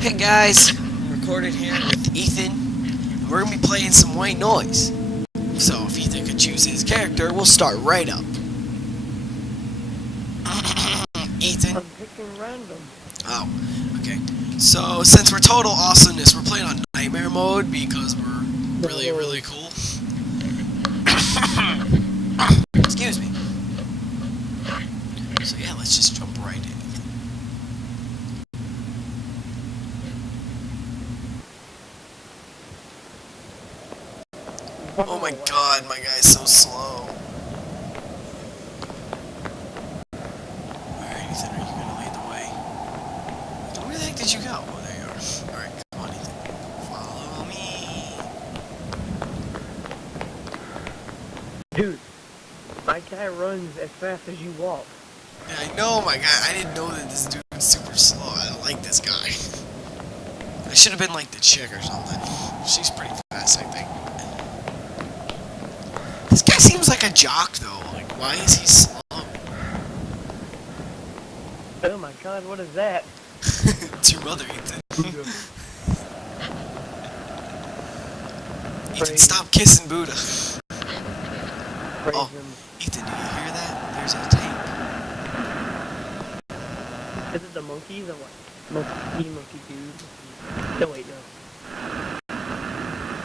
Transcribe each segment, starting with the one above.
Hey guys, I'm recorded here with Ethan, and we're gonna be playing some white noise. So if Ethan could choose his character, we'll start right up. Ethan. I'm picking random. Oh, okay. So since we're total awesomeness, we're playing on nightmare mode because we're really cool. Excuse me. So yeah, let's just jump right in. Oh my god, my guy's so slow. Alright, Ethan, are you gonna lead the way? Where the heck did you go? Oh, there you are. Alright, come on, Ethan. Follow me. Dude, my guy runs as fast as you walk. Yeah, I know, my guy. I didn't know that this dude's super slow. I don't like this guy. I should have been like the chick or something. She's pretty fast, I think. This guy seems like a jock, though. Like, why is he slow? Oh my god, what is that? It's your mother, Ethan. Ethan, stop kissing Buddha. Oh, Ethan, do you hear that? There's a tape. Is it the monkeys or what? Monkey dude. No, wait, no.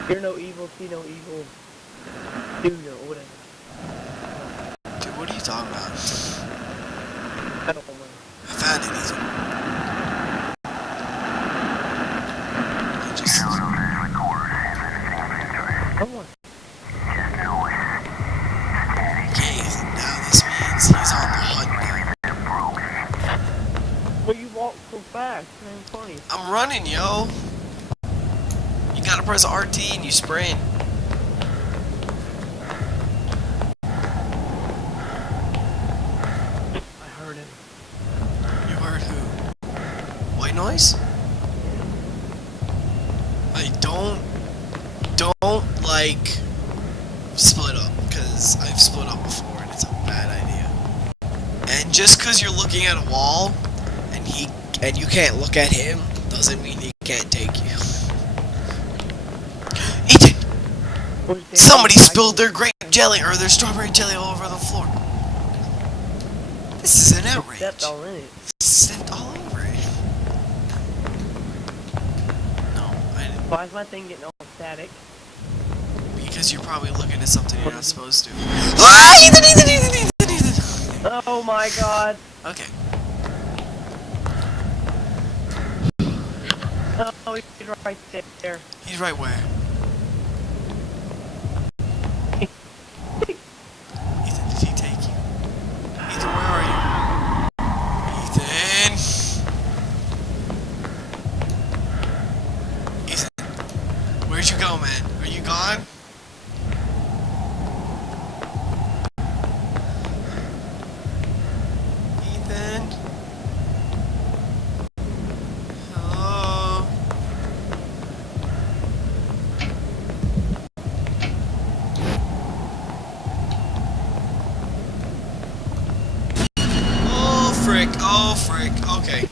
Hear no evil, see no evil. Do no, whatever. Dude, what are you talking about? I don't know. I found it, Ethan. Come on. Okay, Ethan, now this means he's on the hunt now. Well, you walk so fast, man, funny. I'm running, yo. You gotta press RT and you sprint. I heard him. You heard who? White noise? I don't like split up, because I've split up before and it's a bad idea. And just because you're looking at a wall and you can't look at him doesn't mean he can't take you. Ethan! Somebody spilled their grape jelly or their strawberry jelly all over the floor. This is an outrage. Stepped all in it. Stepped all over it. No, I didn't. Why is my thing getting all static? Because you're probably looking at something you're not supposed to. Ah! Ethan! Oh my god. Okay. Oh, he's right there. He's right where? Ethan, did he take you? Ethan, where are you? Ethan! Ethan, where'd you go, man? Are you gone? Ethan? Hello? Oh, frick. Okay.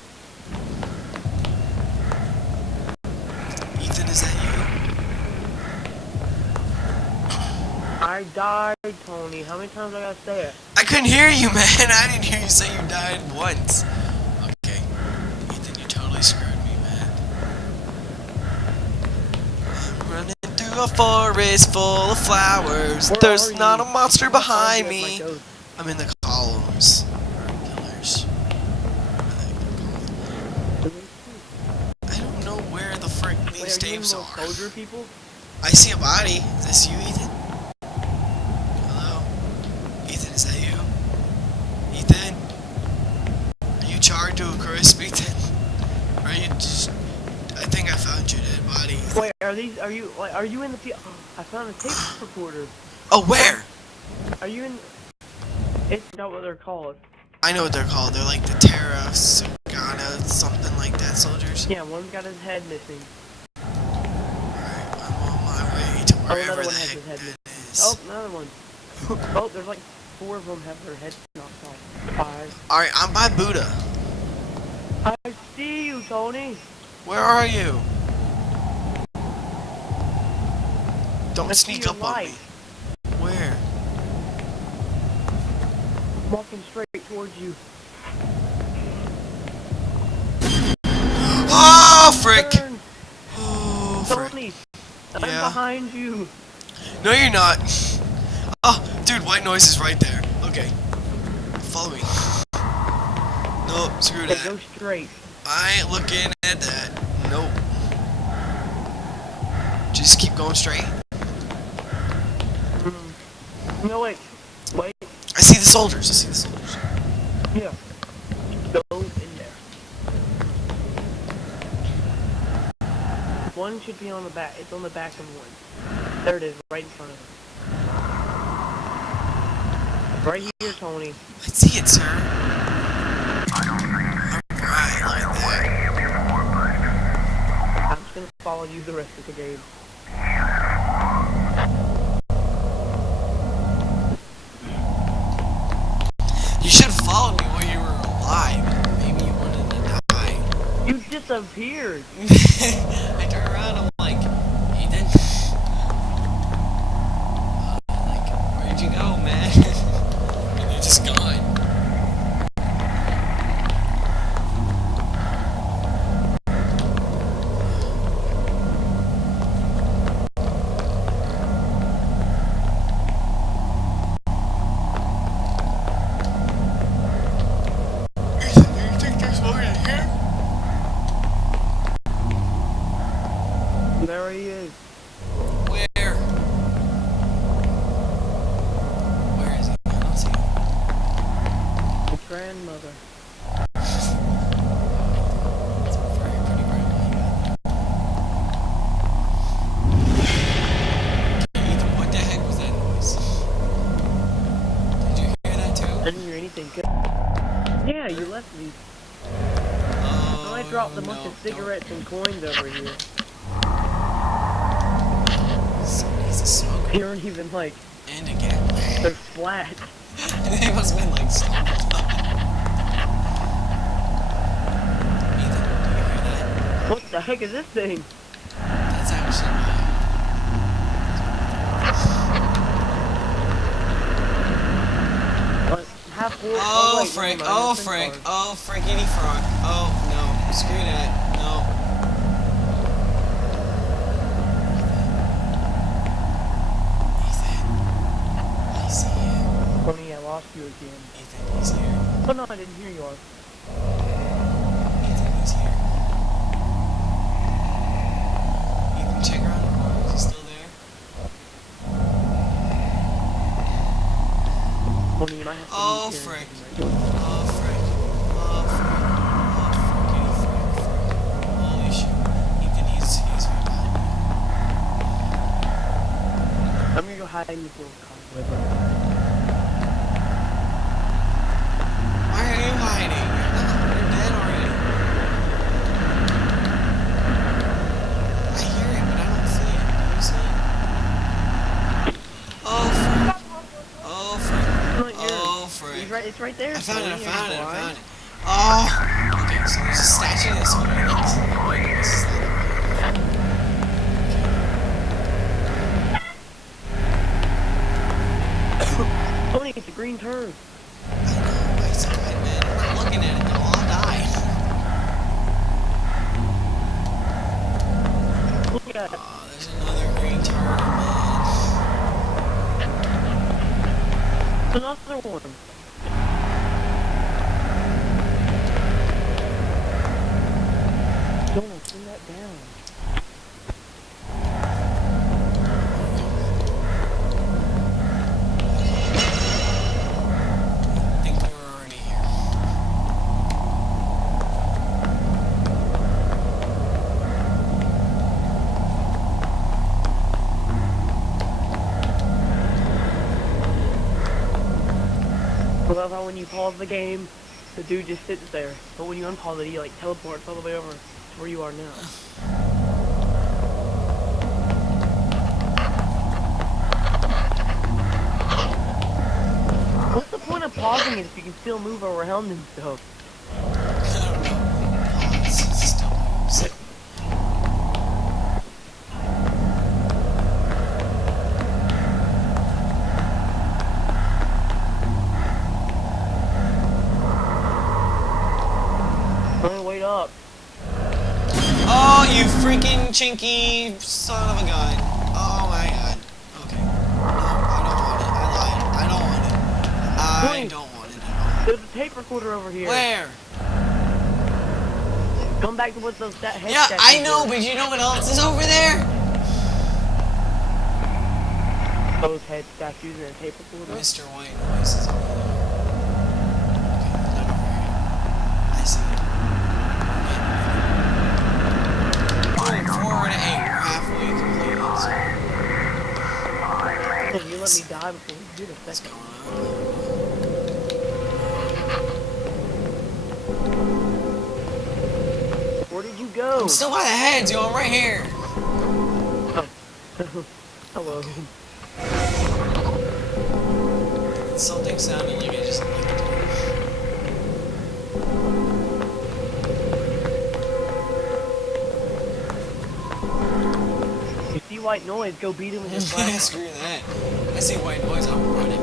Ethan, is that you? I died, Tony. How many times I gotta say it? I couldn't hear you, man. I didn't hear you say you died once. Okay. Ethan, you totally screwed me, man. I'm running through a forest full of flowers. There's not a monster behind me. I'm in the columns. Pillars. I don't know where the frick these tapes are. Soldier people? I see a body. Is this you, Ethan? Hello? Ethan, is that you? Ethan? Are you charred to a crisp, Ethan? Or are you just... I think I found your dead body, Ethan. Wait, are you in the field? I found a tape recorder. Oh, where? Are you in... It's not what they're called. I know what they're called. They're like the Terra Sagana, something like that, soldiers. Yeah, one's got his head missing. Alright, I'm on my way to wherever the heck that is. Oh, another one. Oh, there's like 4 of them have their heads knocked off. 5. Alright, I'm by Buddha. I see you, Tony. Where are you? Don't I see sneak your up on me. light. Where? I'm walking straight towards you. Oh, frick! Turn! Oh, frick. Tony! I'm Yeah. behind you! No, you're not. Oh, dude, white noise is right there. Okay. Follow me. Nope, screw Hey, that. go straight. I ain't looking at that. Nope. Just keep going straight. No, wait. Wait. I see the soldiers. I see the soldiers. Yeah. Go in there. One should be on the back. It's on the back of one. There it is, right in front of him. Right here, Tony. I see it, sir. Alright, like that. I'm just gonna follow you the rest of the game. You should have followed me while you were alive. Maybe you wanted to die. You disappeared! I turn around, I'm like, Ethan? Like, where'd you go, man? And you're just gone. Ethan, you think there's more in here? There he is. Where? Where is he? I don't see him. Your grandmother. It's a very pretty grandma. Okay, Ethan, what the heck was that noise? Did you hear that too? I didn't hear anything good. Yeah, you left me. Oh, So I dropped a bunch no, of cigarettes and coins over here. He's a smoker. They aren't even like, And again. they're flat. They must have been like stumbled on. Ethan, do you hear that? What the heck is this thing? That's actually Like, half full. Oh, wait, frick. never mind, Oh, it's been frick. carved. Oh, frickity frog. Oh, no. Screw that. No. Ethan. I see him. Tony, I lost you again. Ethan, he's here. Oh no, I didn't hear you. Ethan, he's here. Ethan, check around the corner. Is he still there? Tony, you might have to Oh, mute your frick. internet. Oh, frick. Oh, frick. Oh, frickity frick. Holy shit. Ethan, he's right behind me. I'm gonna go hide in this little cobweb. Why are you hiding? You're dead already. I hear it, but I don't see it. Do you see it? Oh, frick. Oh, frick. Not yours. Oh, frick. It's right there. I found it, I Tony, found it, you're I blind. found it. Oh! Okay, so there's a statue this way. Wait, this is not the Tony, it's a green turd. I know, I saw it, man. I'm not looking at it though, I'll die. Look at it. Oh, there's another green turtle, man. It's another one. Don't turn that down. I think they were already here. I love how when you pause the game, the dude just sits there. But when you unpause it, he like teleports all the way over to where you are now. What's the point of pausing it if you can still move around and stuff? I don't know. Oh, it's still moves. you freaking chinky son of a gun. Oh my god. Okay. No, I don't want it. I lied. I don't want it. I don't want it at all. There's a tape recorder over here. Where? Come back to what those head Yeah, statues I know, were. but you know what else is over there? Those head statues and a tape recorder. Mr. White Noise is over there. Okay, not over here. I see it. Going 4 to 8. We're halfway completed. So. Hey, you let me die before we do the What's second. going on? Where did you go? I'm still by the heads, yo. I'm right here. Oh. Hello. Something sounded like I just licked it. You see white noise, go beat him with your flashlight. Screw that. I see white noise, I'm running.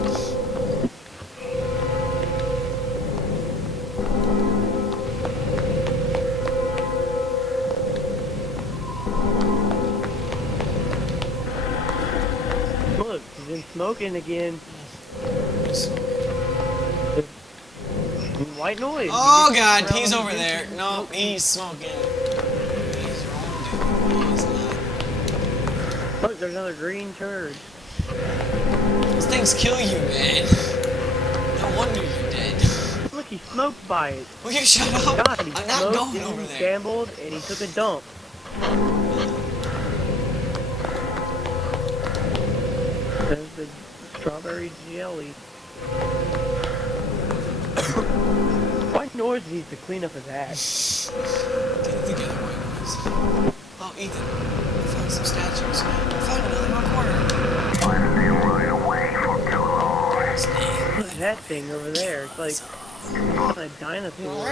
Look, he's been smoking again. White noise. Oh god, he's over there. No, he's smoking. He's wrong, dude. He's not. Look, there's another green turd. Those things kill you, man. No wonder you're dead. Look, he smoked by it. Will you shut up? God, he I'm not smoked going and over he there. gambled and he took a dump. There's the strawberry jelly. White noise needs to clean up his act. Get it together, white noise. Oh, Ethan. I found some statues. I found another recorder. Look at that thing over there. It's like a dinosaur.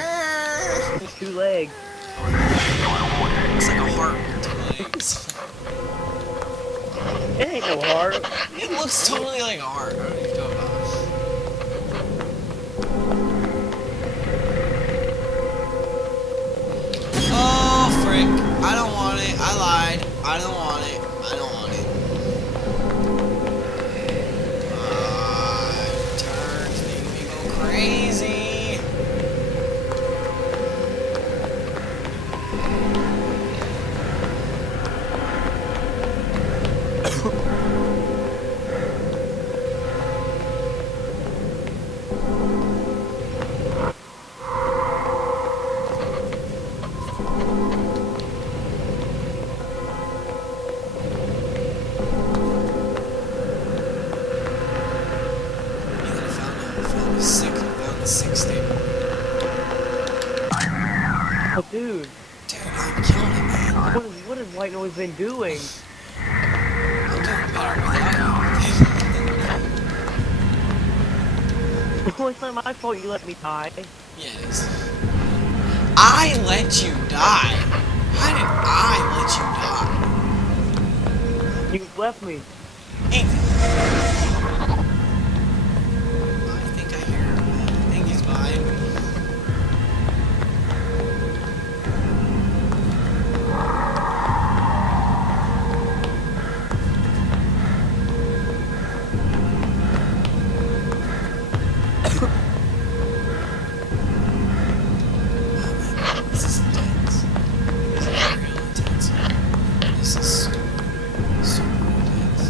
With 2 legs. It's like a heart with 2 legs. It ain't no heart. It looks totally like a heart. I don't know what you're talking about. Oh, frick. I don't want it. I lied. I don't want it. I don't want it. Turns make me go crazy. Oh, dude. Dude, I'm killing it, man. What has white noise been doing? I'm doing better without you. Well, it's not my fault you let me die. Yes. I let you die. How did I let you die? You left me. Ethan. I think I hear him. I think he's behind me. This is intense. This is real intense. This is super intense.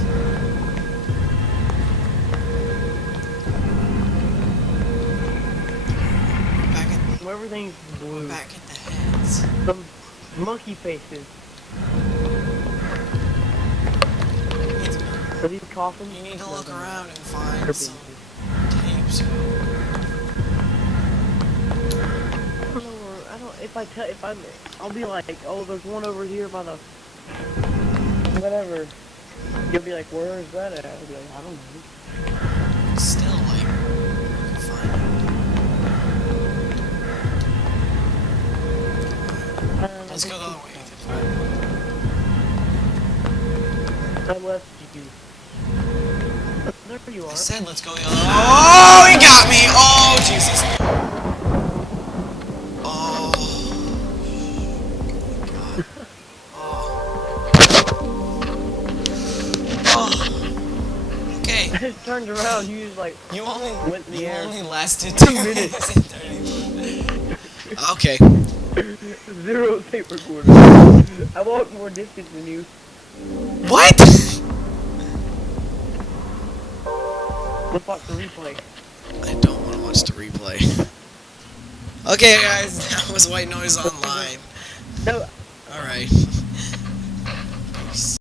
Back at, Everything's blue. back at the heads. Some monkey faces. Are these coffins? You need to look around and find They're some big. tapes. I don't know where, I don't, if I'll be like, oh, there's one over here by the, whatever. You'll be like, where is that at? I'll be like, I don't know. Still, like, find it. Let's go the other way. I left you. There you I are. said let's go the other way. Oh, he got me! Oh, Jesus. Oh. God. turned around, you just like You only went in the air. only lasted 2 minutes and 30. Okay. 0 tape recorder. I walked more distance than you. What? Let's watch the replay. I don't want to watch the replay. Okay, guys, that was White Noise Online. No. Alright. Peace.